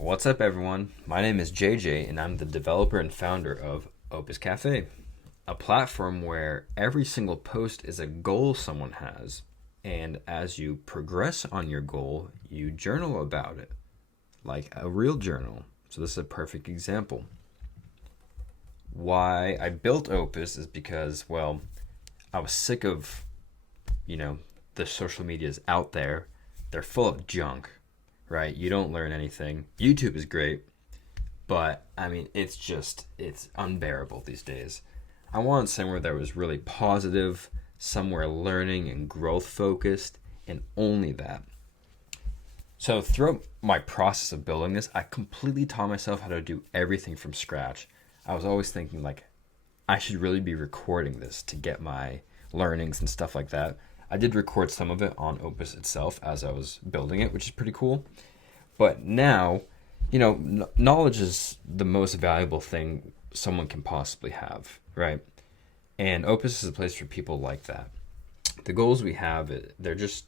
What's up, everyone? My name is JJ, and I'm the developer and founder of Opus Cafe, a platform where every single post is a goal someone has, and as you progress on your goal, you journal about it, like a real journal. So, this is a perfect example. Why I built Opus is because, well, I was sick of, you know, the social medias out there. They're full of junk, right? You don't learn anything. YouTube is great, but I mean, it's unbearable these days. I wanted somewhere that was really positive, somewhere learning and growth focused, and only that. So, throughout my process of building this, I completely taught myself how to do everything from scratch. I was always thinking, like, I should really be recording this to get my learnings and stuff like that. I did record some of it on Opus itself as I was building it, which is pretty cool. But now, knowledge is the most valuable thing someone can possibly have, right? And Opus is a place for people like that. The goals we have, they're just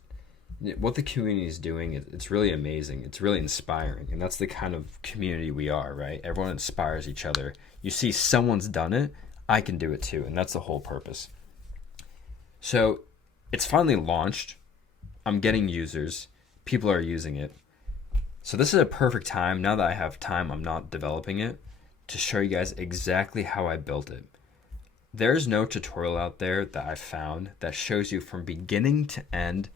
what the community is doing. It's really amazing. It's really inspiring, and that's the kind of community we are, right? Everyone inspires each other. You see someone's done it, I can do it too, and that's the whole purpose. So it's finally launched. I'm getting users. People are using it. So this is a perfect time, now that I have time, I'm not developing it, to show you guys exactly how I built it. There's no tutorial out there that I found that shows you from beginning to end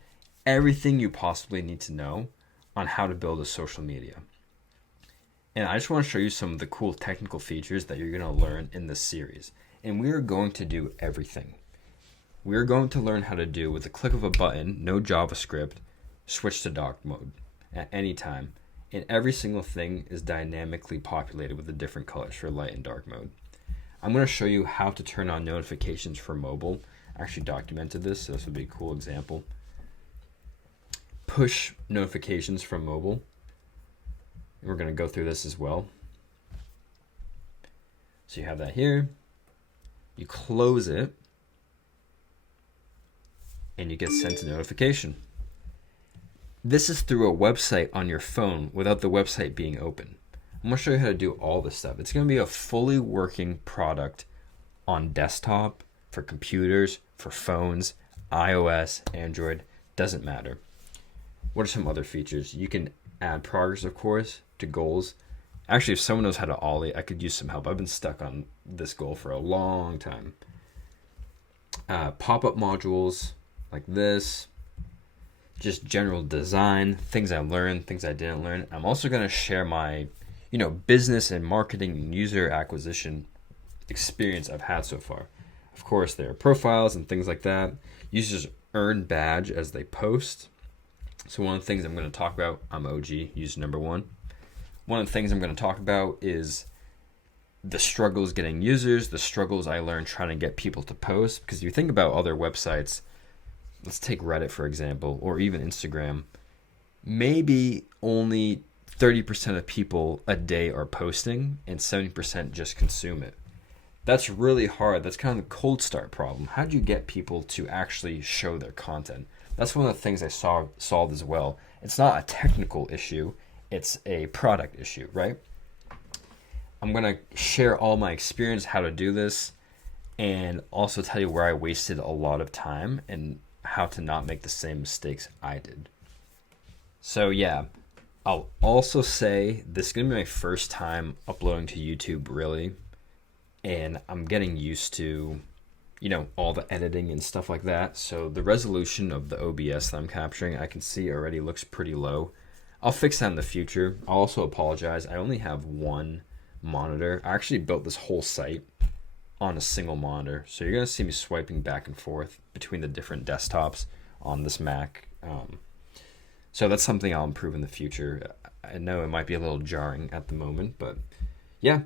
everything you possibly need to know on how to build a social media. And I just want to show you some of the cool technical features that you're going to learn in this series. And we are going to do everything. We are going to learn how to do, with a click of a button, no JavaScript, switch to dark mode at any time. And every single thing is dynamically populated with the different colors for light and dark mode. I'm going to show you how to turn on notifications for mobile. I actually documented this, so this would be a cool example. Push notifications from mobile. And we're going to go through this as well. So you have that here. You close it, and you get sent a notification. This is through a website on your phone without the website being open. I'm going to show you how to do all this stuff. It's going to be a fully working product on desktop, for computers, for phones, iOS, Android, doesn't matter. What are some other features? You can add progress, of course, to goals. Actually, if someone knows how to ollie, I could use some help. I've been stuck on this goal for a long time. Pop-up modules like this. Just general design, things I learned, things I didn't learn. I'm also going to share my, business and marketing and user acquisition experience I've had so far. Of course, there are profiles and things like that. Users earn badge as they post. So one of the things I'm going to talk about, I'm OG, user number one. One of the things I'm going to talk about is the struggles getting users, the struggles I learned trying to get people to post. Because if you think about other websites, let's take Reddit, for example, or even Instagram, maybe only 30% of people a day are posting and 70% just consume it. That's really hard. That's kind of the cold start problem. How do you get people to actually show their content? That's one of the things I solved as well. It's not a technical issue. It's a product issue, right? I'm going to share all my experience how to do this and also tell you where I wasted a lot of time and how to not make the same mistakes I did. So yeah, I'll also say this is going to be my first time uploading to YouTube, really. And I'm getting used to, all the editing and stuff like that. So the resolution of the OBS that I'm capturing, I can see already looks pretty low. I'll fix that in the future. I'll also apologize. I only have one monitor. I actually built this whole site on a single monitor. So you're going to see me swiping back and forth between the different desktops on this Mac. So that's something I'll improve in the future. I know it might be a little jarring at the moment, but yeah.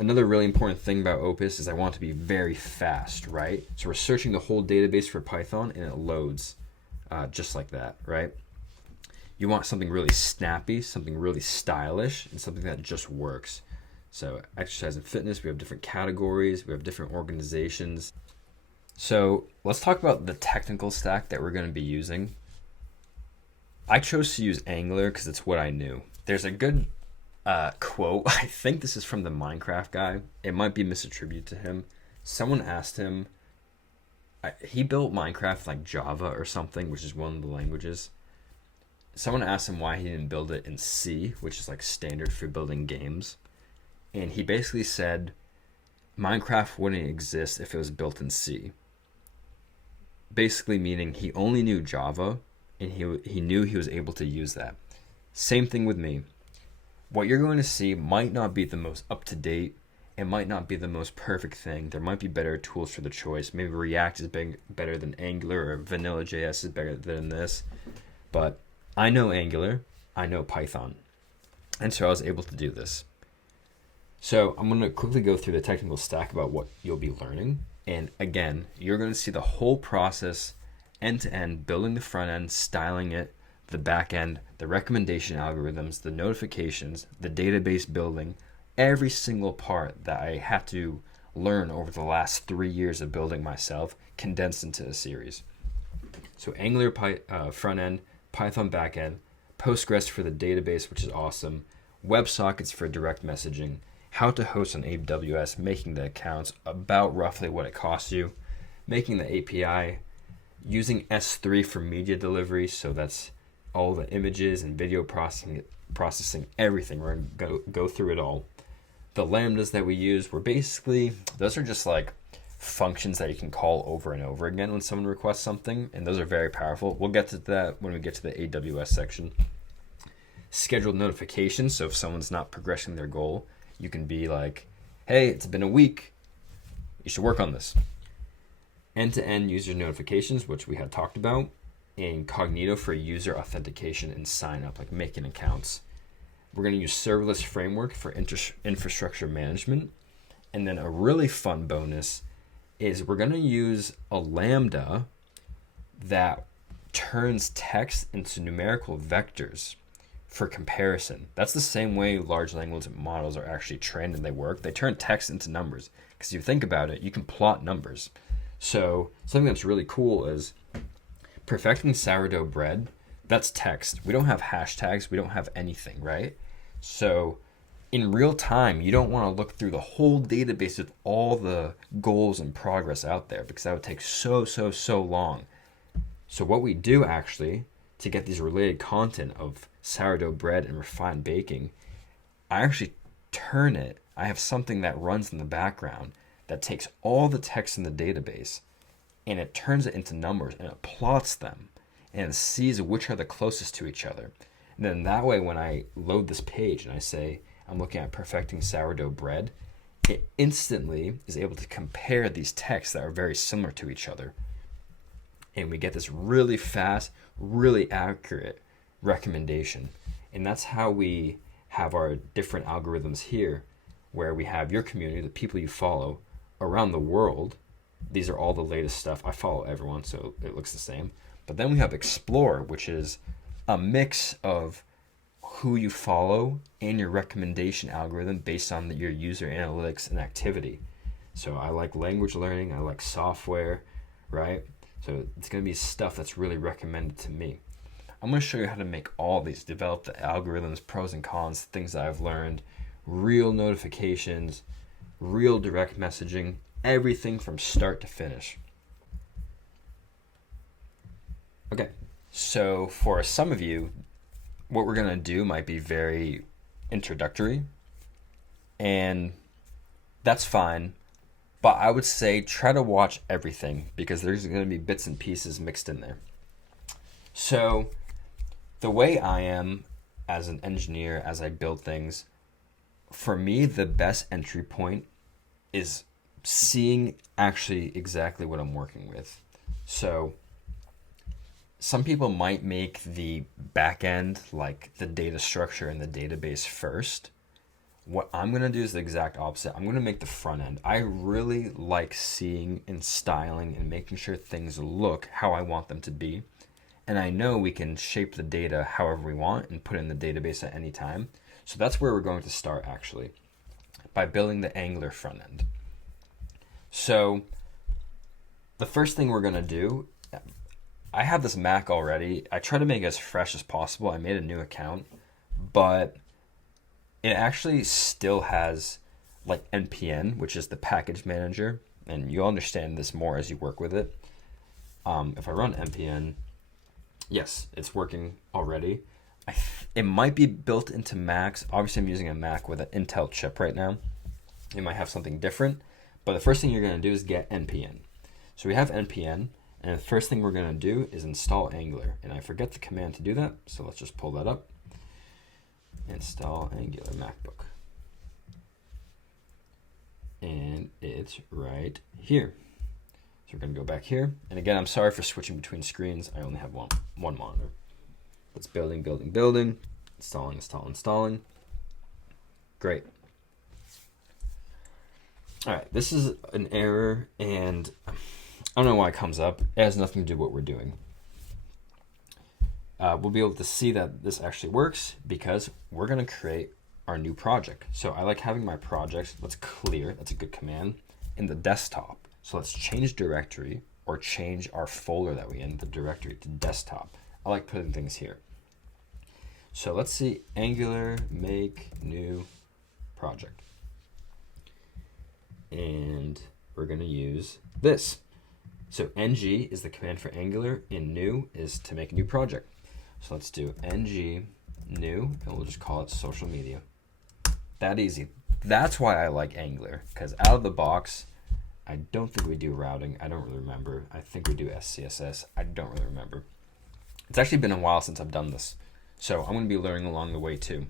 Another really important thing about Opus is I want it to be very fast, right? So we're searching the whole database for Python and it loads just like that, right? You want something really snappy, something really stylish, and something that just works. So exercise and fitness, we have different categories, we have different organizations. So let's talk about the technical stack that we're going to be using. I chose to use Angular because it's what I knew. there's a good quote. I think this is from the Minecraft guy. It might be misattributed to him. Someone asked him, he built Minecraft like Java or something, which is one of the languages. Someone asked him why he didn't build it in C, which is like standard for building games. And he basically said Minecraft wouldn't exist if it was built in C. Basically meaning he only knew Java, and he knew he was able to use that. Same thing with me. What you're going to see might not be the most up-to-date. It might not be the most perfect thing. There might be better tools for the choice. Maybe React is better than Angular, or Vanilla.js is better than this. But I know Angular. I know Python. And so I was able to do this. So I'm going to quickly go through the technical stack about what you'll be learning. And again, you're going to see the whole process end to end, building the front end, styling it, the back end, the recommendation algorithms, the notifications, the database building, every single part that I had to learn over the last 3 years of building myself, condensed into a series. So Angular front end, Python back end, Postgres for the database, which is awesome, WebSockets for direct messaging, how to host on AWS, making the accounts about roughly what it costs you, making the API, using S3 for media delivery, so that's all the images and video processing, everything. We're going to go through it all. The lambdas that we use were basically, those are just like functions that you can call over and over again when someone requests something, and those are very powerful. We'll get to that when we get to the AWS section. Scheduled notifications, so if someone's not progressing their goal, you can be like, hey, it's been a week, you should work on this. End-to-end user notifications, which we had talked about, and Cognito for user authentication and sign up, like making accounts. We're going to use serverless framework for infrastructure management. And then a really fun bonus is we're going to use a Lambda that turns text into numerical vectors for comparison. That's the same way large language models are actually trained and they work. They turn text into numbers. Because if you think about it, you can plot numbers. So something that's really cool is perfecting sourdough bread. That's text. We don't have hashtags. We don't have anything, right? So in real time, you don't want to look through the whole database of all the goals and progress out there, because that would take so long. So what we do actually to get these related content of sourdough bread and refined baking, I actually turn it. I have something that runs in the background that takes all the text in the database and it turns it into numbers and it plots them and it sees which are the closest to each other. And then that way, when I load this page and I say I'm looking at perfecting sourdough bread, it instantly is able to compare these texts that are very similar to each other. And we get this really fast, really accurate recommendation. And that's how we have our different algorithms here, where we have your community, the people you follow around the world. These are all the latest stuff. I follow everyone, so it looks the same. But then we have Explore, which is a mix of who you follow and your recommendation algorithm based on your user analytics and activity. So I like language learning, I like software, right? So it's going to be stuff that's really recommended to me. I'm going to show you how to make all these, develop the algorithms, pros and cons, things that I've learned, real notifications, real direct messaging, everything from start to finish. Okay, so for some of you, what we're going to do might be very introductory, and that's fine. But I would say try to watch everything, because there's going to be bits and pieces mixed in there. So the way I am as an engineer, as I build things, for me, the best entry point is seeing actually exactly what I'm working with. So some people might make the back end, like the data structure and the database first. What I'm going to do is the exact opposite. I'm going to make the front end. I really like seeing and styling and making sure things look how I want them to be. And I know we can shape the data however we want and put it in the database at any time. So that's where we're going to start, actually, by building the Angular front end. So the first thing we're going to do, I have this Mac already. I try to make it as fresh as possible. I made a new account, but it actually still has like npm, which is the package manager, and you'll understand this more as you work with it. If I run npm, yes, it's working already. It might be built into Macs. Obviously, I'm using a Mac with an Intel chip right now. It might have something different, but the first thing you're going to do is get npm. So we have npm, and the first thing we're going to do is install Angular. And I forget the command to do that, so let's just pull that up. Install Angular MacBook. And it's right here. So we're going to go back here. And again, I'm sorry for switching between screens. I only have one monitor. It's building, installing. Great. All right, this is an error, and I don't know why it comes up. It has nothing to do with what we're doing. We'll be able to see that this actually works because we're going to create our new project. So I like having my projects, let's clear, that's a good command, in the desktop. So let's change directory, or change our folder that we in the directory to desktop. I like putting things here. So let's see, Angular make new project. And we're going to use this. So ng is the command for Angular, and new is to make a new project. So let's do ng new, and we'll just call it social media. That easy. That's why I like Angular, because out of the box, I don't think we do routing. I don't really remember. I think we do SCSS. I don't really remember. It's actually been a while since I've done this. So I'm going to be learning along the way too.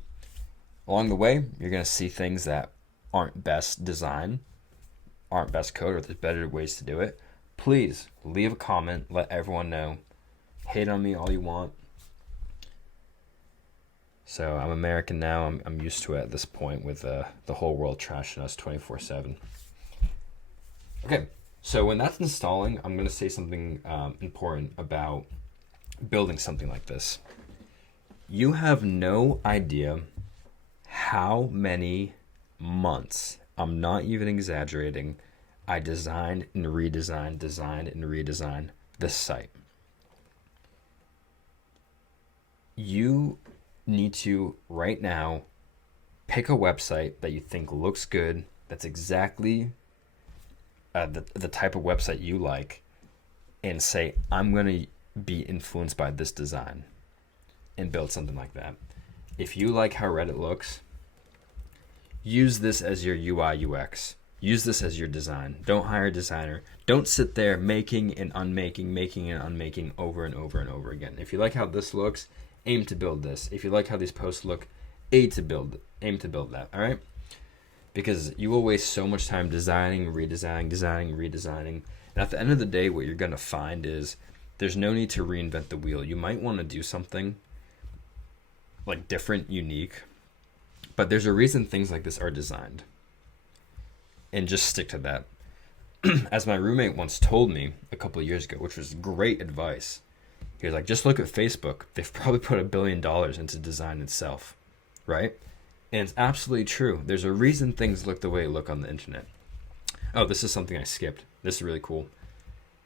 Along the way, you're going to see things that aren't best design, aren't best code, or there's better ways to do it. Please leave a comment. Let everyone know. Hate on me all you want. So I'm American now. I'm used to it at this point with the whole world trashing us 24/7. Okay, so when that's installing, I'm going to say something important about building something like this. You have no idea how many months, I'm not even exaggerating, I designed and redesigned this site. You need to, right now, pick a website that you think looks good, that's exactly the type of website you like, and say, I'm going to be influenced by this design, and build something like that. If you like how Reddit looks, use this as your UI UX. Use this as your design. Don't hire a designer. Don't sit there making and unmaking over and over and over again. If you like how this looks, aim to build this. If you like how these posts look, aim to build that, all right? Because you will waste so much time designing, redesigning. And at the end of the day, what you're going to find is there's no need to reinvent the wheel. You might want to do something like different, unique, but there's a reason things like this are designed. And just stick to that. As my roommate once told me a couple of years ago, which was great advice, he was like, just look at Facebook. They've probably put $1 billion into design itself, right? And it's absolutely true. There's a reason things look the way they look on the internet. Oh, this is something I skipped. This is really cool.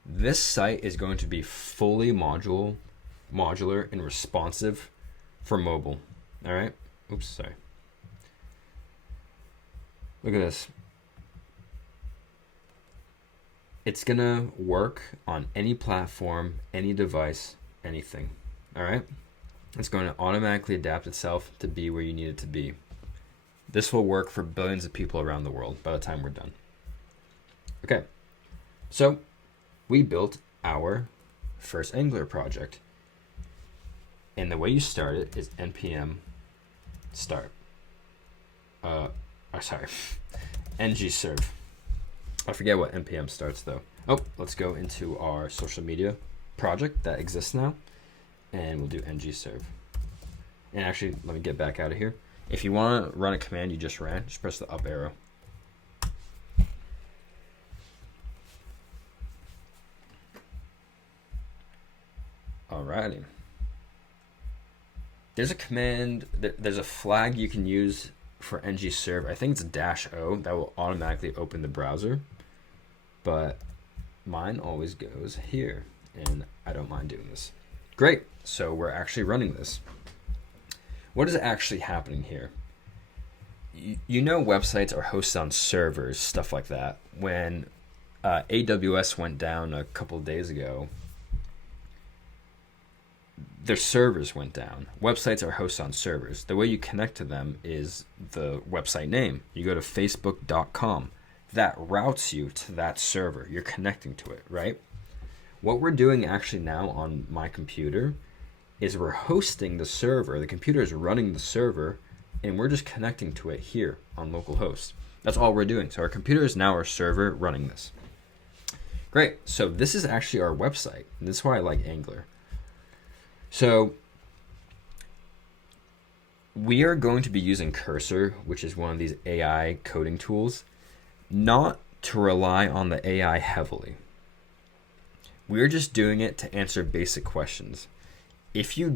This site is going to be fully modular and responsive for mobile. All right? Oops, sorry. Look at this. It's going to work on any platform, any device, anything. All right? It's going to automatically adapt itself to be where you need it to be. This will work for billions of people around the world by the time we're done. Okay. So, we built our first Angular project. And the way you start it is npm start. ngserve. I forget what npm starts though. Oh, let's go into our social media project that exists now, and we'll do ngserve. And actually, let me get back out of here. If you want to run a command you just ran, just press the up arrow. Alrighty. There's a command, there's a flag you can use for ngserve. I think it's -o that will automatically open the browser, but mine always goes here, and I don't mind doing this. Great, so we're actually running this. What is actually happening here? You know websites are hosted on servers, stuff like that. When AWS went down a couple of days ago, their servers went down. Websites are hosted on servers. The way you connect to them is the website name. You go to facebook.com. That routes you to that server. You're connecting to it, right? What we're doing actually now on my computer is we're hosting the server. The computer is running the server, and we're just connecting to it here on localhost. That's all we're doing. So our computer is now our server running this. Great. So this is actually our website. And this is why I like Angular. So we are going to be using Cursor, which is one of these AI coding tools, not to rely on the AI heavily. We're just doing it to answer basic questions. If you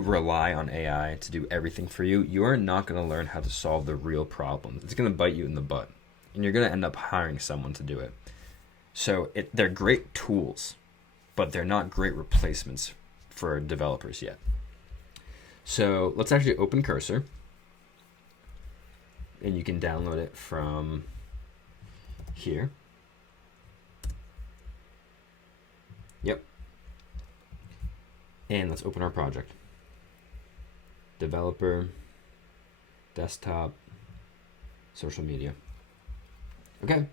rely on AI to do everything for you, you are not going to learn how to solve the real problems. It's going to bite you in the butt, and you're going to end up hiring someone to do it. So they're great tools, but they're not great replacements for developers yet. So let's actually open Cursor, and you can download it from here. Yep. And let's open our project. Developer, desktop, social media. Okay,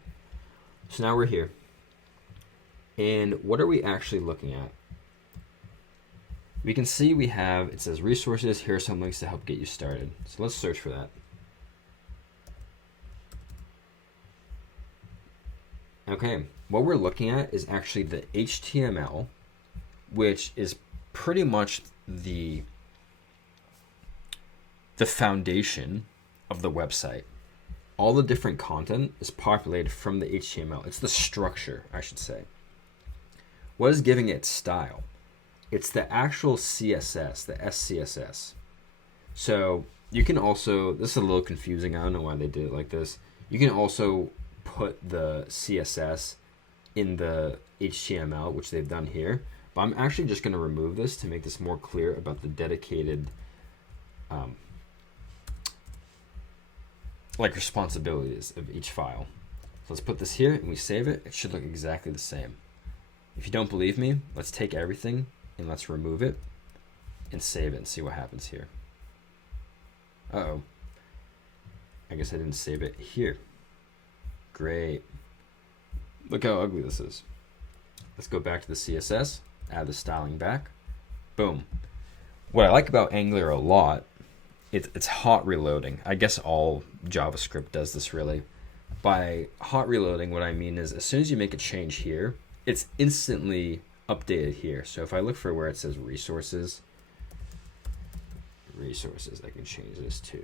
so now we're here. And what are we actually looking at? We can see it says resources. Here are some links to help get you started. So let's search for that. Okay, what we're looking at is actually the HTML, which is pretty much the foundation of the website. All the different content is populated from the HTML. It's the structure, I should say. What is giving it style? It's the actual CSS, the SCSS. So you can also, this is a little confusing, I don't know why they did it like this. You can also put the CSS in the HTML, which they've done here. But I'm actually just going to remove this to make this more clear about the dedicated responsibilities of each file. So let's put this here and we save it. It should look exactly the same. If you don't believe me, let's take everything and let's remove it and save it and see what happens here. Uh-oh. I guess I didn't save it here. Great. Look how ugly this is. Let's go back to the CSS, add the styling back. Boom. What I like about Angular a lot, it's hot reloading. I guess all JavaScript does this really. By hot reloading, what I mean is as soon as you make a change here, it's instantly updated here. So if I look for where it says resources, I can change this to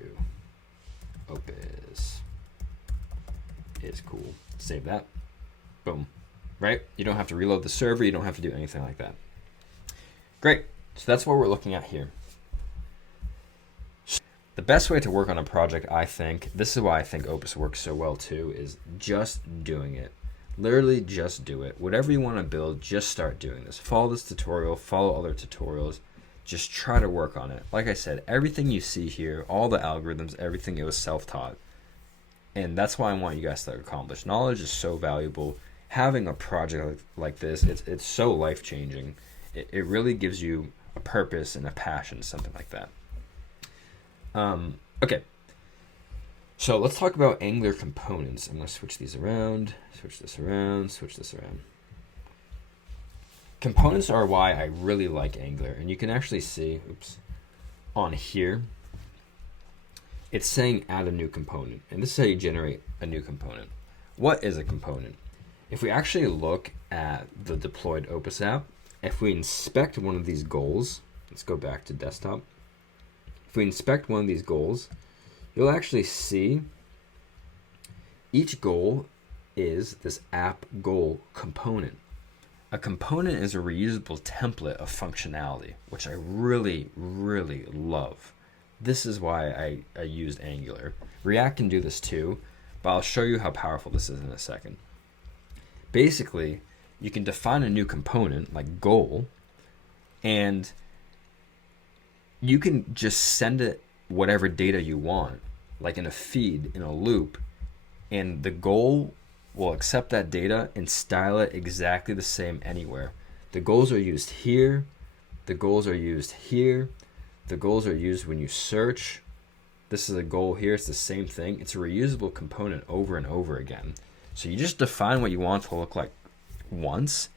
Opus is cool. Save that. Boom. Right? You don't have to reload the server. You don't have to do anything like that. Great. So that's what we're looking at here. The best way to work on a project, I think, this is why I think Opus works so well too, is just doing it. Literally just do it. Whatever you want to build, just start doing this. Follow this tutorial, follow other tutorials. Just try to work on it. Like I said, everything you see here, all the algorithms, everything, it was self-taught. And that's why I want you guys to accomplish. Knowledge is so valuable. Having a project like this, it's so life-changing. It really gives you a purpose and a passion, something like that. Okay. So let's talk about Angular components. I'm going to switch these around, switch this around, switch this around. Components are why I really like Angular. And you can actually see, on here, it's saying add a new component. And this is how you generate a new component. What is a component? If we actually look at the deployed Opus app, if we inspect one of these goals, let's go back to desktop. If we inspect one of these goals, you'll actually see each goal is this app goal component. A component is a reusable template of functionality, which I really, really love. This is why I used Angular. React can do this too, but I'll show you how powerful this is in a second. Basically, you can define a new component like goal, and you can just send it whatever data you want, like in a feed, in a loop, and the goal will accept that data and style it exactly the same anywhere. The goals are used here, the goals are used here, the goals are used when you search. This is a goal here, it's the same thing. It's a reusable component over and over again. So you just define what you want to look like once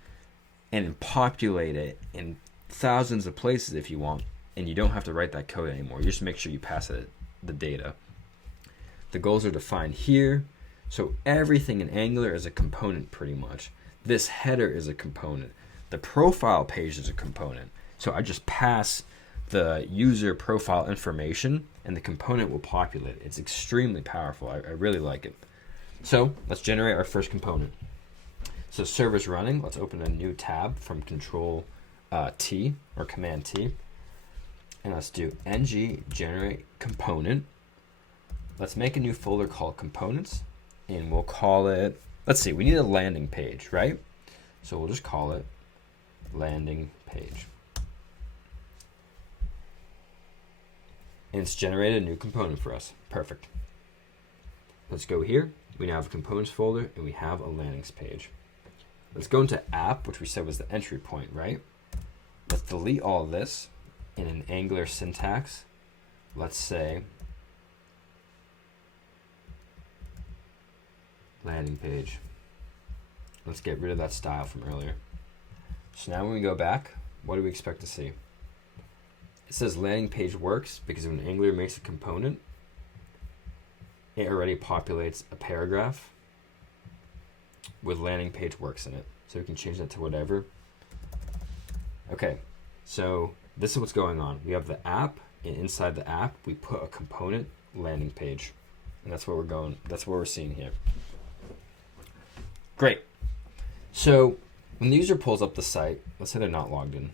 and populate it in thousands of places if you want, and you don't have to write that code anymore. You just make sure you pass it the data. The goals are defined here. So everything in Angular is a component pretty much. This header is a component. The profile page is a component. So I just pass the user profile information and the component will populate. It's extremely powerful. I really like it. So let's generate our first component. So server's running. Let's open a new tab from Control T or Command T. And let's do ng generate component. Let's make a new folder called components. And we'll call it, let's see, we need a landing page, right? So we'll just call it landing page. And it's generated a new component for us. Perfect. Let's go here. We now have a components folder and we have a landing page. Let's go into app, which we said was the entry point, right? Let's delete all of this in an Angular syntax. Let's say landing page. Let's get rid of that style from earlier. So now when we go back, what do we expect to see? It says landing page works because when Angular makes a component, it already populates a paragraph with landing page works in it. So we can change that to whatever. Okay, so this is what's going on. We have the app, and inside the app, we put a component landing page. And that's what we're seeing here. Great. So when the user pulls up the site, let's say they're not logged in.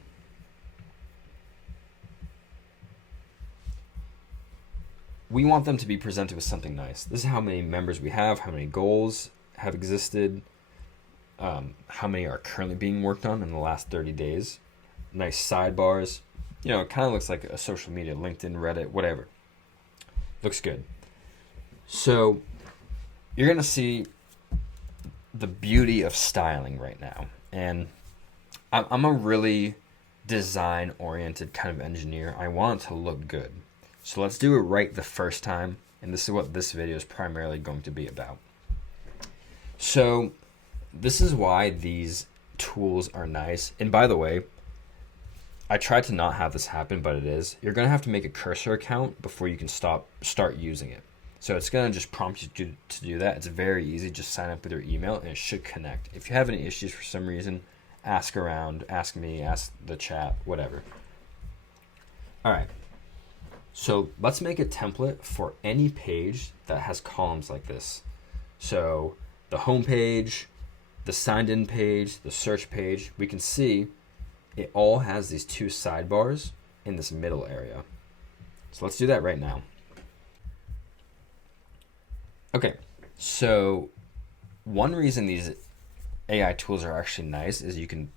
We want them to be presented with something nice. This is how many members we have, how many goals have existed, how many are currently being worked on in the last 30 days. Nice sidebars. You know, it kind of looks like a social media, LinkedIn, Reddit, whatever. Looks good. So you're going to see the beauty of styling right now. And I'm a really design-oriented kind of engineer. I want it to look good. So let's do it right the first time. And this is what this video is primarily going to be about. So this is why these tools are nice. And by the way, I tried to not have this happen, but it is. You're going to have to make a cursor account before you can start using it. So it's going to just prompt you to do that. It's very easy. Just sign up with your email and it should connect. If you have any issues for some reason, ask around, ask me, ask the chat, whatever. All right. So let's make a template for any page that has columns like this. So the home page, the signed in page, the search page, we can see it all has these two sidebars in this middle area. So let's do that right now. Okay, so one reason these AI tools are actually nice is you can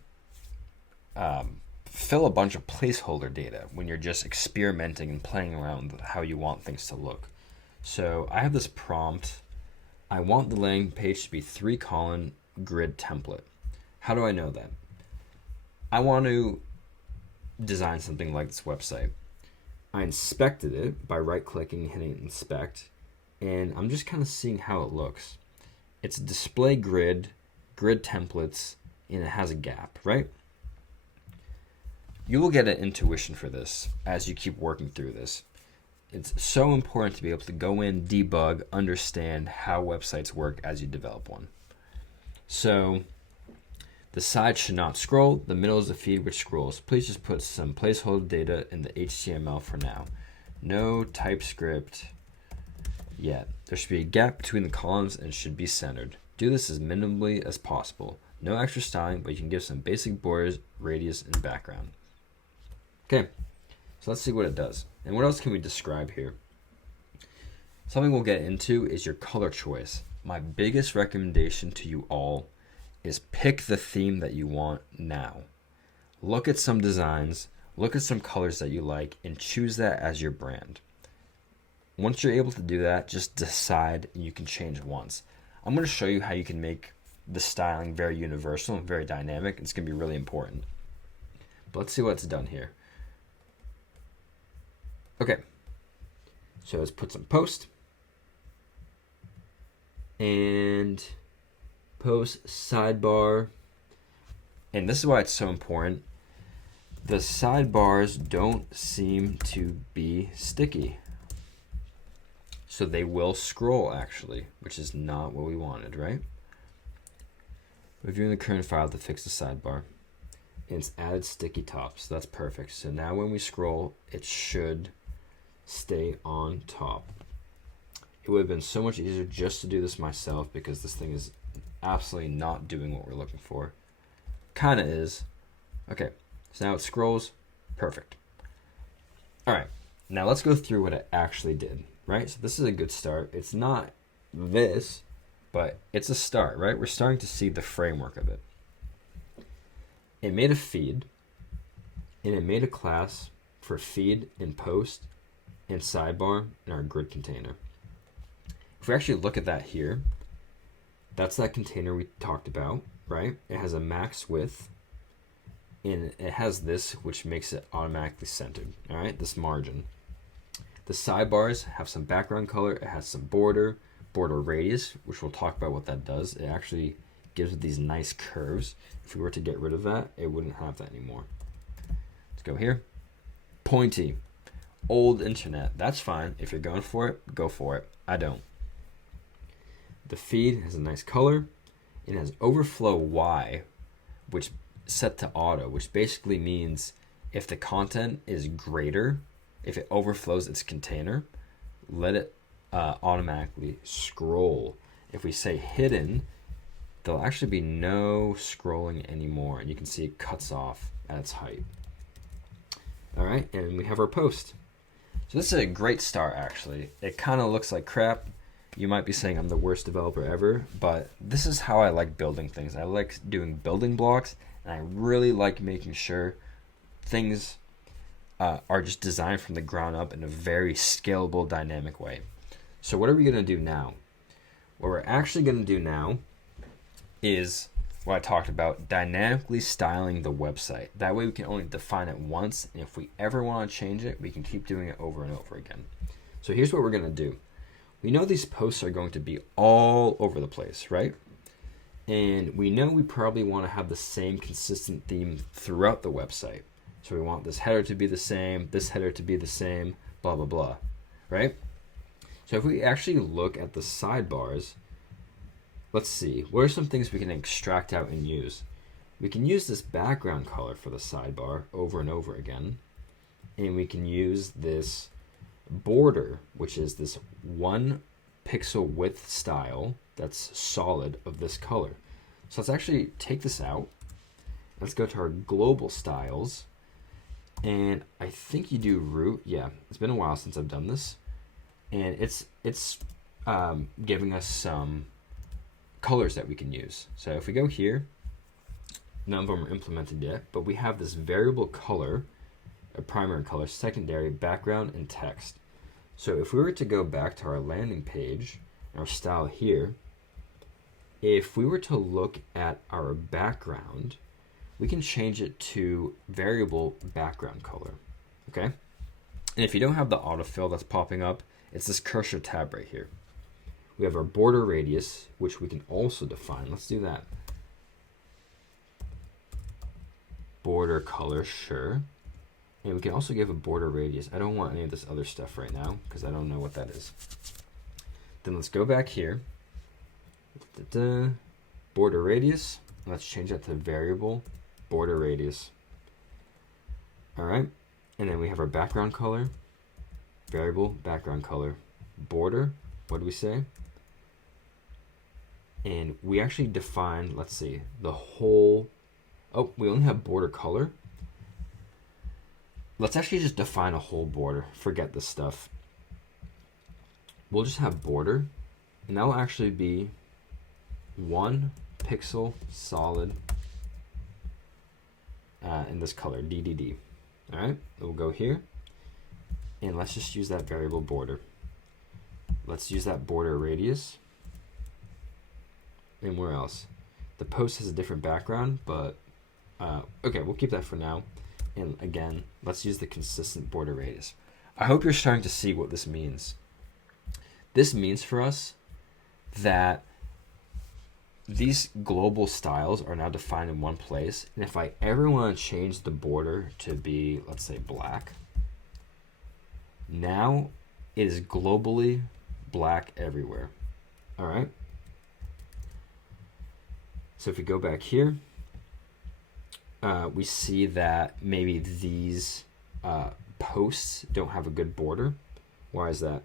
fill a bunch of placeholder data when you're just experimenting and playing around with how you want things to look. So I have this prompt. I want the landing page to be 3-column grid template. How do I know that? I want to design something like this website. I inspected it by right-clicking and hitting inspect, and I'm just kind of seeing how it looks. It's a display grid templates, and it has a gap, right? You will get an intuition for this as you keep working through this. It's so important to be able to go in, debug, understand how websites work as you develop one. So the side should not scroll. The middle is the feed which scrolls. Please just put some placeholder data in the HTML for now. No TypeScript yet. There should be a gap between the columns and it should be centered. Do this as minimally as possible. No extra styling, but you can give some basic borders, radius, and background. Okay, so let's see what it does. And what else can we describe here? Something we'll get into is your color choice. My biggest recommendation to you all is pick the theme that you want now. Look at some designs, look at some colors that you like and choose that as your brand. Once you're able to do that, just decide, and you can change once. I'm going to show you how you can make the styling very universal and very dynamic. It's going to be really important. But let's see what's done here. Okay, so let's put some post. And post sidebar. And this is why it's so important. The sidebars don't seem to be sticky. So they will scroll actually, which is not what we wanted, right? Reviewing the current file to fix the sidebar. And it's added sticky tops. So that's perfect. So now when we scroll, it should stay on top. It would have been so much easier just to do this myself because this thing is absolutely not doing what we're looking for. Kind of is. Okay, so now it scrolls. Perfect. All right, now let's go through what it actually did. Right, so this is a good start. It's not this, but it's a start, right? We're starting to see the framework of it. It made a feed, and it made a class for feed and post and sidebar in our grid container. If we actually look at that here, that's that container we talked about, right? It has a max width, and it has this, which makes it automatically centered, all right? This margin. The sidebars have some background color. It has some border radius, which we'll talk about what that does. It actually gives it these nice curves. If we were to get rid of that, it wouldn't have that anymore. Let's go here. Pointy. Old internet. That's fine. If you're going for it, go for it. I don't. The feed has a nice color. It has overflow Y, which set to auto, which basically means if the content is greater, if it overflows its container, let it automatically scroll. If we say hidden, there'll actually be no scrolling anymore, and you can see it cuts off at its height. All right, and we have our post. So this is a great start, actually. It kind of looks like crap. You might be saying I'm the worst developer ever, but this is how I like building things. I like doing building blocks, and I really like making sure things are just designed from the ground up in a very scalable, dynamic way. So what are we going to do now? What we're actually going to do now is what I talked about, dynamically styling the website. That way we can only define it once, and if we ever want to change it, we can keep doing it over and over again. So here's what we're going to do. We know these posts are going to be all over the place, right? And we know we probably want to have the same consistent theme throughout the website. So we want this header to be the same, this header to be the same, blah, blah, blah, right? So if we actually look at the sidebars, let's see, what are some things we can extract out and use? We can use this background color for the sidebar over and over again. And we can use this border, which is this 1 pixel width style that's solid of this color. So let's actually take this out. Let's go to our global styles. And I think you do root. Yeah, it's been a while since I've done this. And it's giving us some colors that we can use. So if we go here, none of them are implemented yet, but we have this variable color, a primary color, secondary, background, and text. So if we were to go back to our landing page, our style here, if we were to look at our background, we can change it to variable background color, okay? And if you don't have the autofill that's popping up, it's this cursor tab right here. We have our border radius, which we can also define. Let's do that. Border color, sure. And we can also give a border radius. I don't want any of this other stuff right now because I don't know what that is. Then let's go back here. Border radius. Let's change that to variable border radius. All right. And then we have our background color. Variable background color. Border. What do we say? And we actually define, let's see, the whole. Oh, we only have border color. Let's actually just define a whole border. Forget this stuff. We'll just have border, and that will actually be 1 pixel solid in this color, DDD. All right, we'll go here, and let's just use that variable border. Let's use that border radius. And where else? The post has a different background, but okay, we'll keep that for now. And again, let's use the consistent border radius. I hope you're starting to see what this means. This means for us that these global styles are now defined in one place. And if I ever want to change the border to be, let's say, black, now it is globally black everywhere. All right. So if we go back here, we see that maybe these posts don't have a good border. Why is that?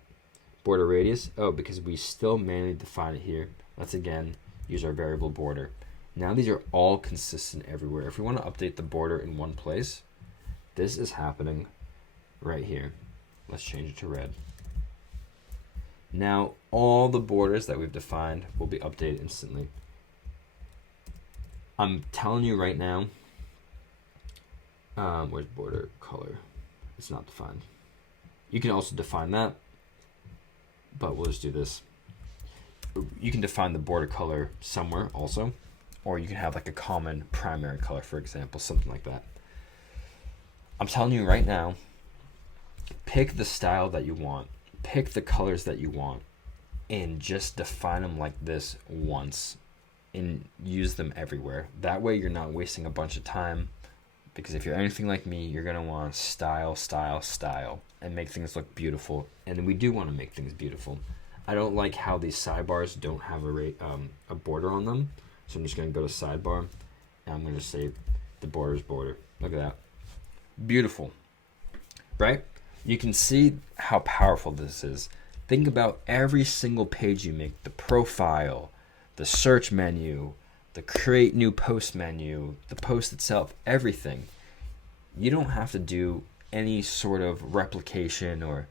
Border radius? Oh, because we still manually define it here. Let's again use our variable border. Now these are all consistent everywhere. If we want to update the border in one place, this is happening right here. Let's change it to red. Now all the borders that we've defined will be updated instantly. I'm telling you right now, where's border color? It's not defined. You can also define that, but we'll just do this. You can define the border color somewhere also, or you can have like a common primary color, for example, something like that. I'm telling you right now, pick the style that you want, pick the colors that you want, and just define them like this once and use them everywhere. That way you're not wasting a bunch of time, because if you're anything like me, you're going to want style, style, style, and make things look beautiful. And we do want to make things beautiful. I don't like how these sidebars don't have a border on them. So I'm just going to go to sidebar, and I'm going to say the border's border. Look at that. Beautiful, right? You can see how powerful this is. Think about every single page you make, the profile, the search menu, the create new post menu, the post itself, everything. You don't have to do any sort of replication or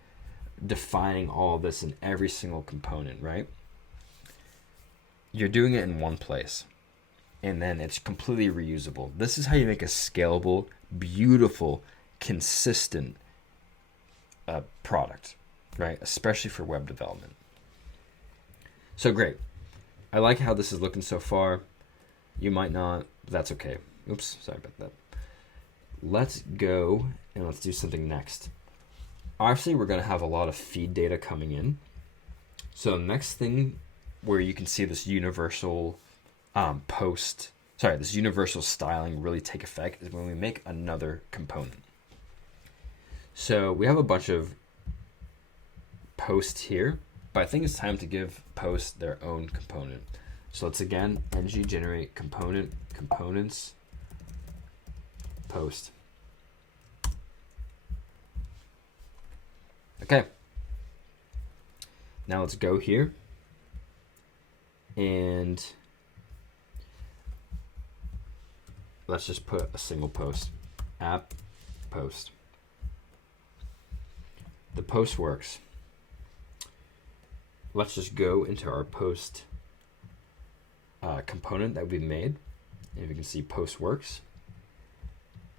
defining all this in every single component, right? You're doing it in one place, and then it's completely reusable. This is how you make a scalable, beautiful, consistent product, right? Especially for web development. So great. I like how this is looking so far. You might not, but that's okay. Oops, sorry about that. Let's go and let's do something next. Obviously, we're going to have a lot of feed data coming in. So next thing where you can see this universal this universal styling really take effect is when we make another component. So we have a bunch of posts here, but I think it's time to give posts their own component. So let's again ng generate component components post. Okay. Now let's go here and let's just put a single post. App post. The post works. Let's just go into our post component that we've made, and we can see post works.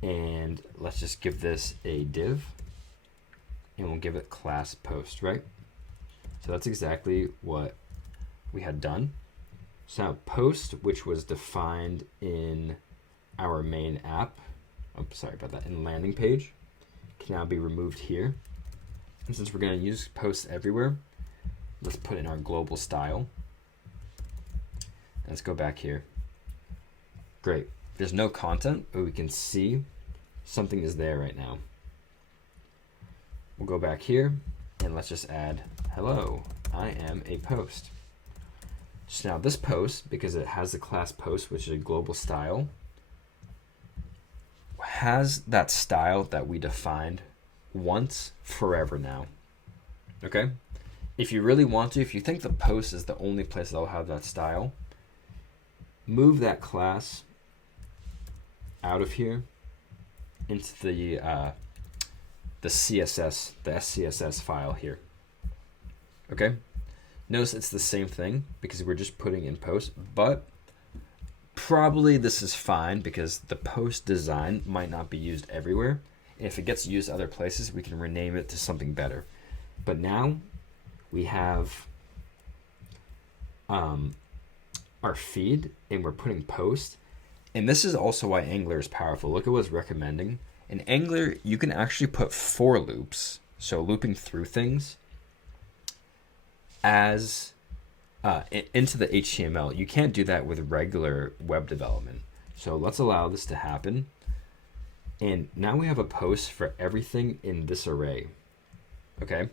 And let's just give this a div, and we'll give it class post, right? So that's exactly what we had done. So now post, which was defined in our main app, in landing page, can now be removed here. And since we're going to use posts everywhere, let's put in our global style. Let's go back here. Great. There's no content, but we can see something is there right now. We'll go back here and let's just add, hello, I am a post. So now this post, because it has the class post, which is a global style, has that style that we defined once forever now. Okay? If you really want to, if you think the post is the only place that'll have that style, move that class out of here into the CSS, the SCSS file here. Okay? Notice it's the same thing because we're just putting in post, but probably this is fine because the post design might not be used everywhere. If it gets used other places, we can rename it to something better. But now we have our feed, and we're putting post. And this is also why Angular is powerful. Look at what it's recommending. In Angular, you can actually put for loops, so looping through things, as into the HTML. You can't do that with regular web development. So let's allow this to happen. And now we have a post for everything in this array. Okay?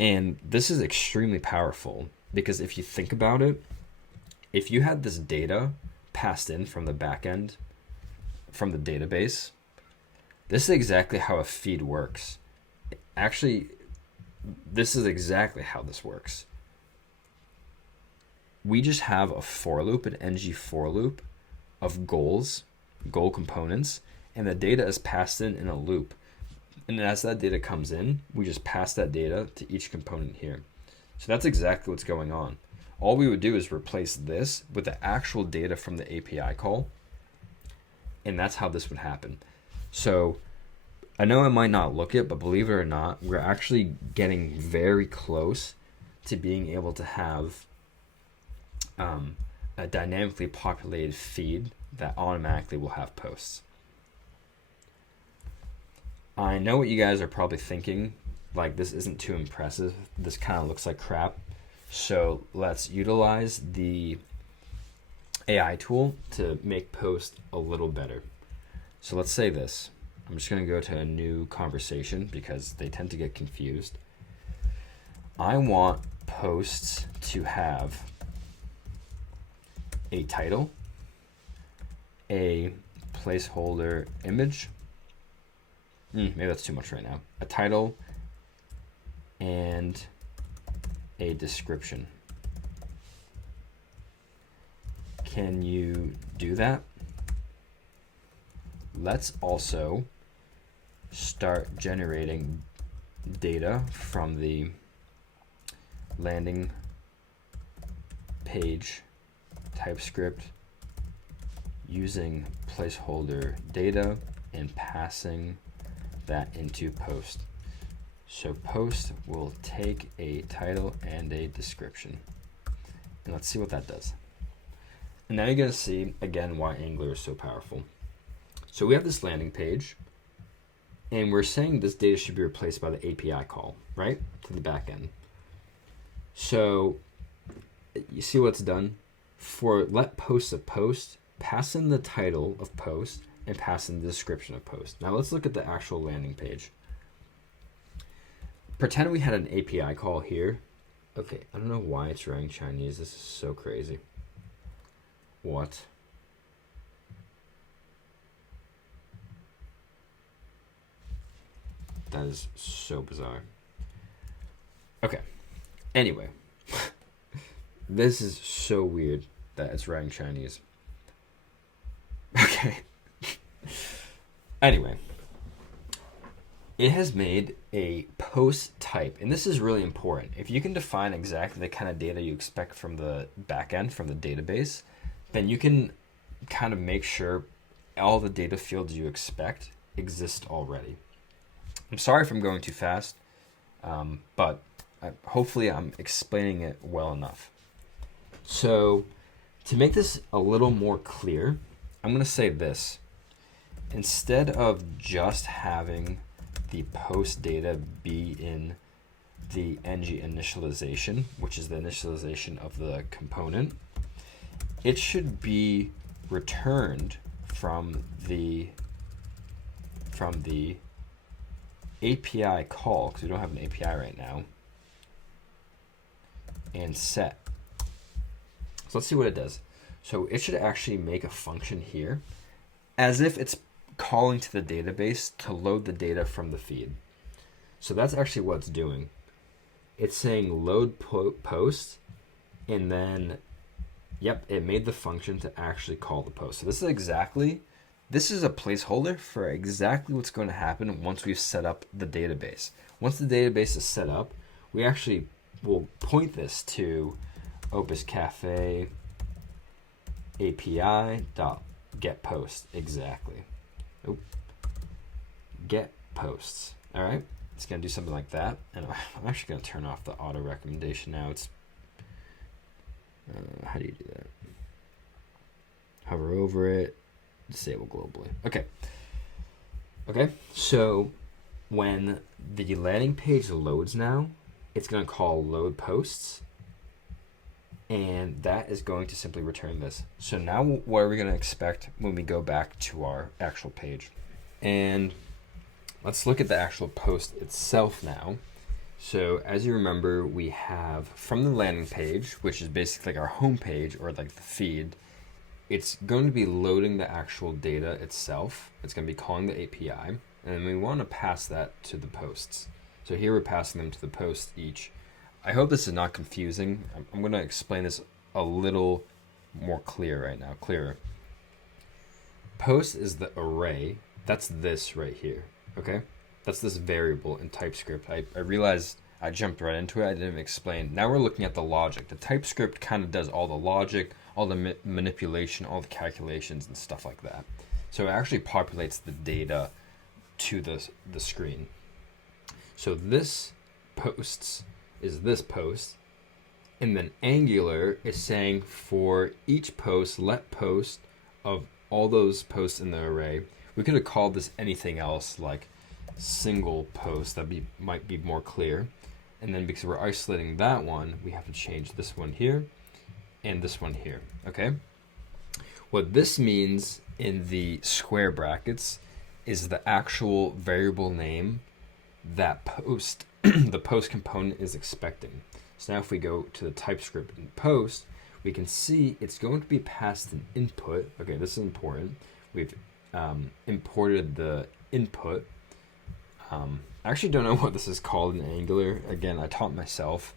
And this is extremely powerful because if you think about it, if you had this data passed in from the backend, from the database, this is exactly how a feed works. Actually, this is exactly how this works. We just have a for loop, an ng for loop of goals, goal components, and the data is passed in a loop. And as that data comes in, we just pass that data to each component here. So that's exactly what's going on. All we would do is replace this with the actual data from the API call. And that's how this would happen. So I know I might not look it, but believe it or not, we're actually getting very close to being able to have a dynamically populated feed that automatically will have posts. I know what you guys are probably thinking, like this isn't too impressive. This kind of looks like crap. So let's utilize the AI tool to make post a little better. So let's say this. I'm just going to go to a new conversation because they tend to get confused. I want posts to have a title, a placeholder image. Maybe that's too much right now. A title and a description. Can you do that? Let's also start generating data from the landing page TypeScript using placeholder data and passing that into post. So post will take a title and a description. And let's see what that does. And now you're going to see again why Angular is so powerful. So we have this landing page, and we're saying this data should be replaced by the API call, right? To the backend. So you see what's done? For let post a post, pass in the title of post and pass in the description of post. Now let's look at the actual landing page. Pretend we had an API call here. Okay, I don't know why it's writing Chinese. This is so crazy. What? That is so bizarre. Okay. Anyway. This is so weird that it's writing Chinese. Okay. Anyway. It has made a post type, and this is really important. If you can define exactly the kind of data you expect from the backend, from the database, then you can kind of make sure all the data fields you expect exist already. I'm sorry if I'm going too fast, but hopefully I'm explaining it well enough. So to make this a little more clear, I'm going to say this. Instead of just having the post data be in the ng initialization, which is the initialization of the component, it should be returned from the API call, because we don't have an API right now, and set. So let's see what it does. So it should actually make a function here as if it's calling to the database to load the data from the feed. So that's actually what it's doing. It's saying load post, and then, yep, it made the function to actually call the post. So this is a placeholder for exactly what's going to happen once we've set up the database. Once the database is set up, we actually will point this to Opus Cafe API.getPost exactly. get posts. All right, it's going to do something like that. And I'm actually going to turn off the auto recommendation now. It's how do you do that? Hover over it, disable globally. Okay, so when the landing page loads now, it's going to call load posts, and that is going to simply return this. So now what are we going to expect when we go back to our actual page? And let's look at the actual post itself now. So as you remember, we have from the landing page, which is basically like our home page or like the feed, it's going to be loading the actual data itself. It's going to be calling the API, and then we want to pass that to the posts. So here we're passing them to the posts each. I hope this is not confusing. I'm going to explain this a little more clearer. Post is the array. That's this right here, okay? That's this variable in TypeScript. I realized I jumped right into it. I didn't explain. Now we're looking at the logic. The TypeScript kind of does all the logic, all the manipulation, all the calculations and stuff like that. So it actually populates the data to the screen. So this posts is this post, and then Angular is saying for each post, let post of all those posts in the array. We could have called this anything else, like single post. That might be more clear. And then because we're isolating that one, we have to change this one here and this one here, okay? What this means in the square brackets is the actual variable name that post, the post component is expecting. So now if we go to the TypeScript in post, we can see it's going to be passed an input. Okay, this is important. We've imported the input. I actually don't know what this is called in Angular. Again, I taught myself.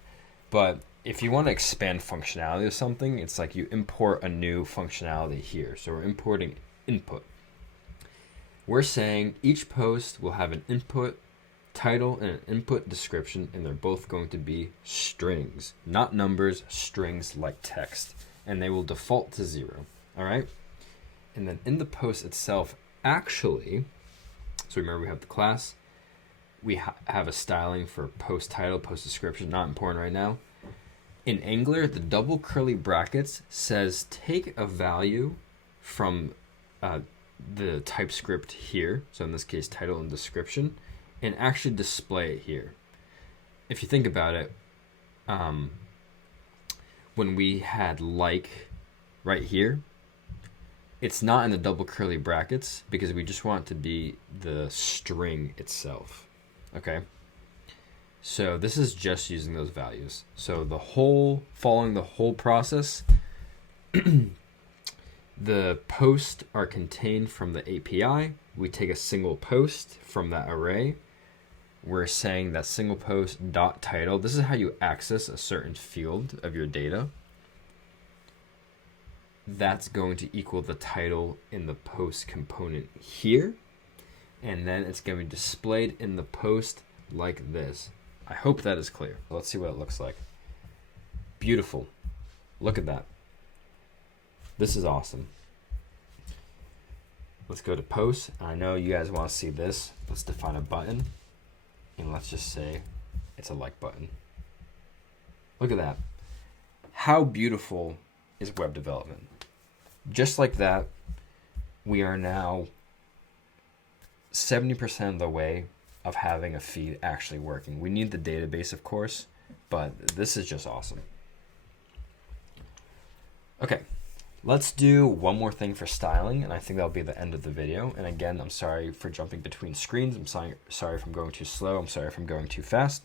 But if you want to expand functionality of something, it's like you import a new functionality here. So we're importing input. We're saying each post will have an input title and an input description, and they're both going to be strings, not numbers, strings like text, and they will default to 0. All right. And then in the post itself, actually, so remember we have the class, we have a styling for post title, post description, not important right now. In Angular, the double curly brackets says take a value from the TypeScript here, so in this case title and description, and actually display it here. If you think about it, when we had like right here, it's not in the double curly brackets because we just want it to be the string itself. Okay, so this is just using those values. So following the whole process, the posts are contained from the API. We take a single post from that array. We're saying that single post dot title. This is how you access a certain field of your data. That's going to equal the title in the post component here. And then it's going to be displayed in the post like this. I hope that is clear. Let's see what it looks like. Beautiful. Look at that. This is awesome. Let's go to post. I know you guys want to see this. Let's define a button. And let's just say it's a like button. Look at that. How beautiful is web development? Just like that, we are now 70% of the way of having a feed actually working. We need the database, of course, but this is just awesome. Okay, let's do one more thing for styling, and I think that'll be the end of the video. And again, I'm sorry for jumping between screens. I'm sorry if I'm going too slow. I'm sorry if I'm going too fast.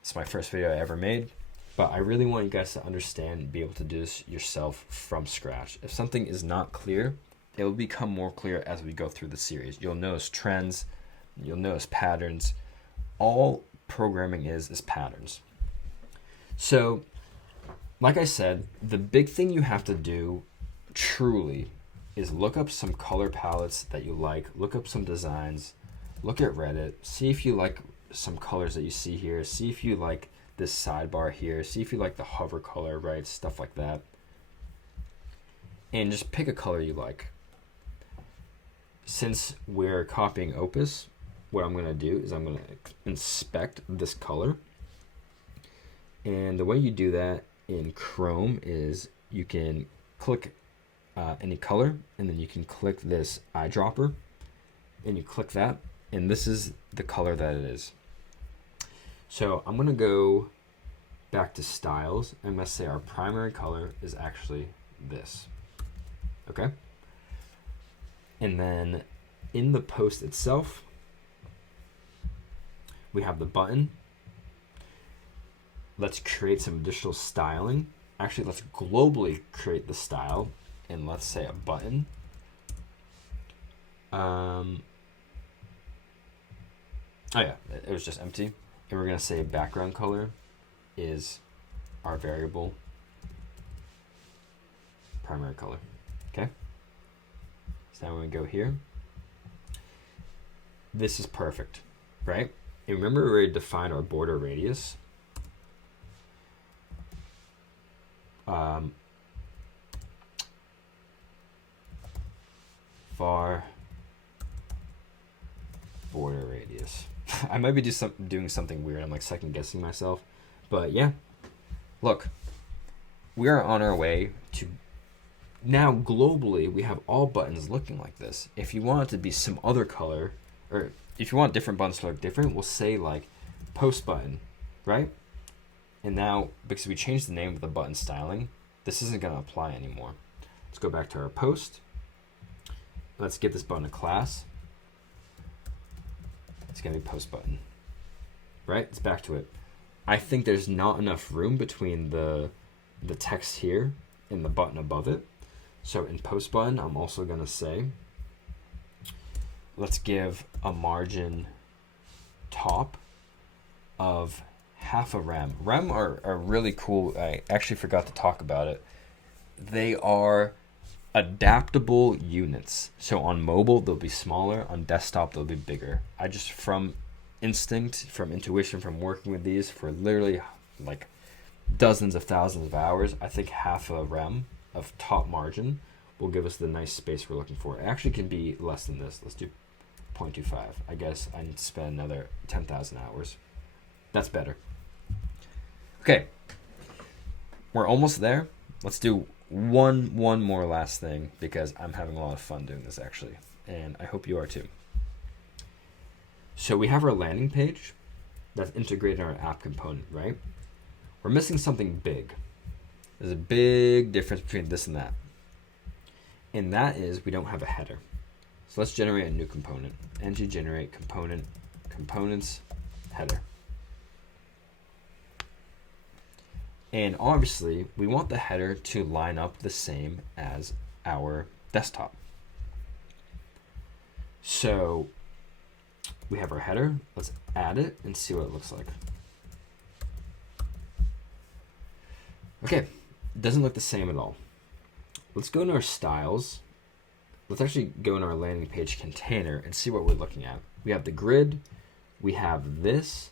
It's my first video I ever made, but I really want you guys to understand and be able to do this yourself from scratch. If something is not clear, it will become more clear as we go through the series. You'll notice trends, you'll notice patterns. All programming is patterns. So, like I said, the big thing you have to do truly is look up some color palettes that you like, look up some designs, look at Reddit, see if you like some colors that you see here, see if you like this sidebar here, see if you like the hover color, right? Stuff like that. And just pick a color you like. Since we're copying Opus, what I'm going to do is I'm going to inspect this color. And the way you do that in Chrome is you can click any color, and then you can click this eyedropper, and you click that, and this is the color that it is. So I'm going to go back to styles. I'm going to say our primary color is actually this. Okay? And then in the post itself, we have the button. Let's create some additional styling. Actually, let's globally create the style, and let's say a button. Oh yeah, it was just empty. And we're gonna say background color is our variable primary color. Okay. So now when we go here, this is perfect, right? And remember we already defined our border radius. Var border radius. I might be doing something weird. I'm like second guessing myself, but yeah. Look, we are on our way to now globally. We have all buttons looking like this. If you want it to be some other color, or if you want different buttons to look different, we'll say like post button, right? And now because we changed the name of the button styling, this isn't going to apply anymore. Let's go back to our post. Let's give this button a class. It's going to be post button, right? It's back to it. I think there's not enough room between the text here and the button above it. So in post button, I'm also going to say, let's give a margin top of half a rem. Rem are really cool. I actually forgot to talk about it. They are adaptable units. So on mobile, they'll be smaller. On desktop, they'll be bigger. I just, from instinct, from intuition, from working with these for literally like dozens of thousands of hours, I think half a rem of top margin will give us the nice space we're looking for. It actually can be less than this. Let's do 0.25. I guess I need to spend another 10,000 hours. That's better. Okay, we're almost there. Let's do one more last thing, because I'm having a lot of fun doing this actually, and I hope you are too. So we have our landing page that's integrated in our app component, right? We're missing something big. There's a big difference between this and that. And that is we don't have a header. So let's generate a new component. ng generate component, components, header. And obviously, we want the header to line up the same as our desktop. So we have our header. Let's add it and see what it looks like. Okay, it doesn't look the same at all. Let's go into our styles. Let's actually go in our landing page container and see what we're looking at. We have the grid. We have this,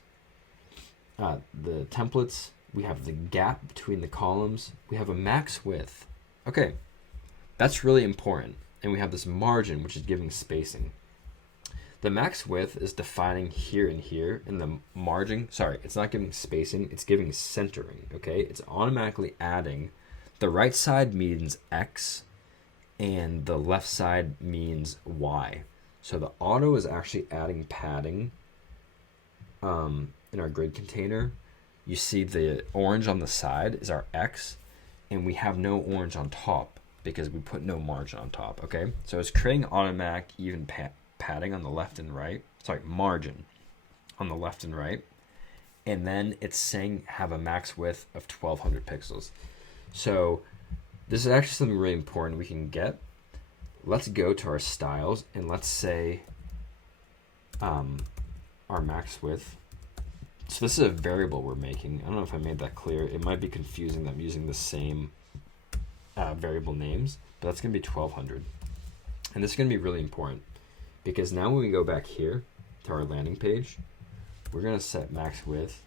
the templates. We have the gap between the columns. We have a max width. Okay, that's really important. And we have this margin, which is giving spacing. The max width is defining here and here, and the margin, sorry, it's not giving spacing, it's giving centering, okay? It's automatically adding, the right side means X, and the left side means Y. So the auto is actually adding padding in our grid container. You see the orange on the side is our X, and we have no orange on top because we put no margin on top, okay? So it's creating automatic even padding on the left and right, sorry, margin on the left and right, and then it's saying have a max width of 1200 pixels. So this is actually something really important we can get. Let's go to our styles and let's say our max width. So this is a variable we're making. I don't know if I made that clear. It might be confusing that I'm using the same variable names, but that's going to be 1200. And this is going to be really important because now when we go back here to our landing page, we're going to set max width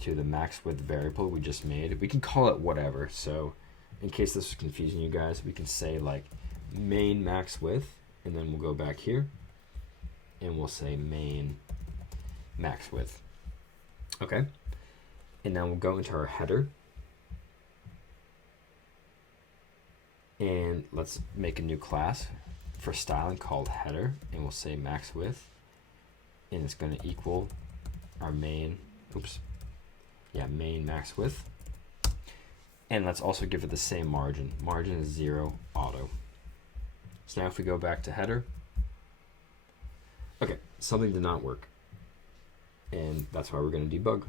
to the max width variable we just made. We can call it whatever. So in case this is confusing you guys, we can say like main max width, and then we'll go back here and we'll say main max width. Okay. And now we'll go into our header. And let's make a new class for styling called header, and we'll say max width, and it's going to equal our main, main max width. And let's also give it the same margin. Margin is 0 auto. So now if we go back to header, okay, something did not work. And that's why we're going to debug.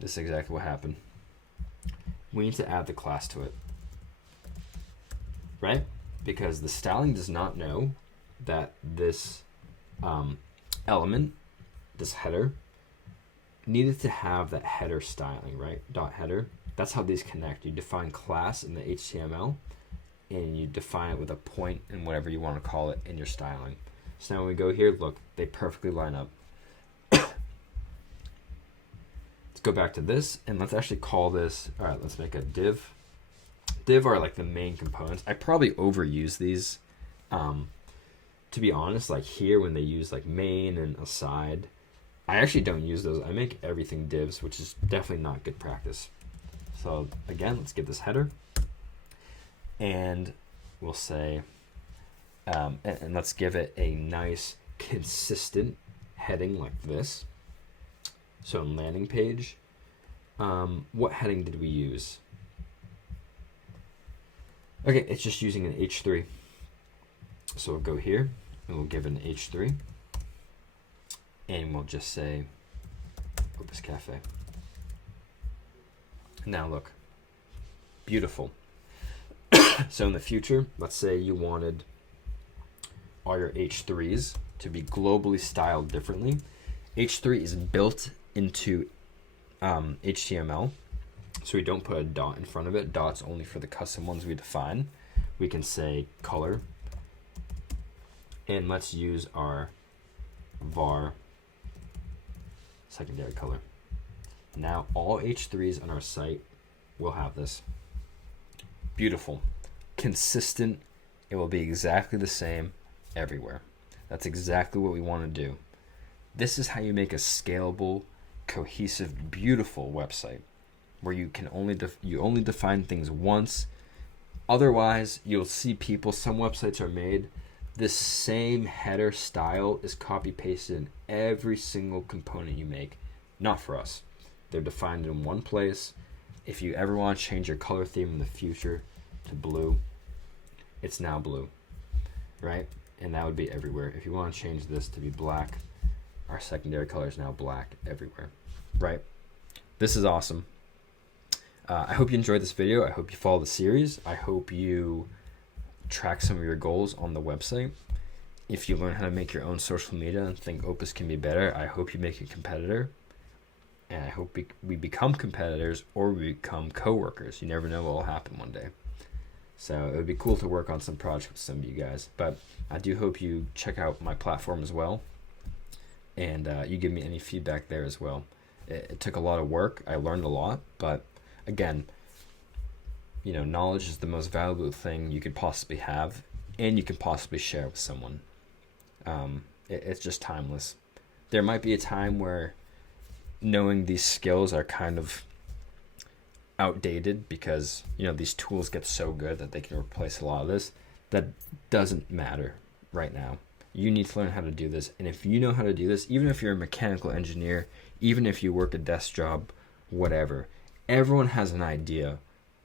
This is exactly what happened. We need to add the class to it, right? Because the styling does not know that this element, this header, needed to have that header styling, right? Dot header. That's how these connect. You define class in the HTML, and you define it with a point and whatever you want to call it in your styling. So now when we go here, look, they perfectly line up. Let's go back to this, and let's actually call this, all right, let's make a div. Div are like the main components. I probably overuse these. To be honest, like here when they use like main and aside, I actually don't use those. I make everything divs, which is definitely not good practice. So again, let's give this header, and we'll say, and let's give it a nice consistent heading like this. So in landing page, what heading did we use? Okay, it's just using an H3. So we'll go here and we'll give it an H3, and we'll just say Opus Cafe. Now look, beautiful. So in the future, let's say you wanted all your H3s to be globally styled differently. H3 is built into HTML, so we don't put a dot in front of it. Dot's only for the custom ones we define. We can say color, and let's use our var secondary color. Now all H3s on our site will have this. Beautiful, consistent. It will be exactly the same everywhere. That's exactly what we want to do. This is how you make a scalable, cohesive, beautiful website, where you can only define things once. Otherwise, you'll see people, some websites are made, this same header style is copy pasted in every single component you make. Not for us. They're defined in one place. If you ever want to change your color theme in the future to blue, it's now blue, right? And that would be everywhere. If you want to change this to be black, our secondary color is now black everywhere, right? This is awesome. I hope you enjoyed this video. I hope you follow the series. I hope you track some of your goals on the website. If you learn how to make your own social media and think Opus can be better, I hope you make a competitor. And I hope we become competitors, or we become co-workers. You never know what will happen one day. So it would be cool to work on some projects with some of you guys. But I do hope you check out my platform as well. And you give me any feedback there as well. It took a lot of work. I learned a lot. But again, you know, knowledge is the most valuable thing you could possibly have, and you can possibly share with someone. It's just timeless. There might be a time where knowing these skills are kind of outdated because, you know, these tools get so good that they can replace a lot of this. That doesn't matter right now. You need to learn how to do this. And if you know how to do this, even if you're a mechanical engineer, even if you work a desk job, whatever, everyone has an idea.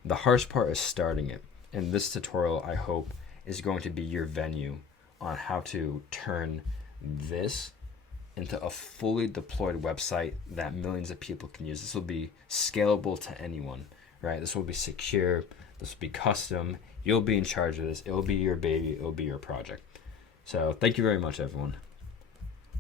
The hardest part is starting it. And this tutorial, I hope, is going to be your venue on how to turn this into a fully deployed website that millions of people can use. This will be scalable to anyone, right? This will be secure. This will be custom. You'll be in charge of this. It'll be your baby. It'll be your project. So thank you very much, everyone.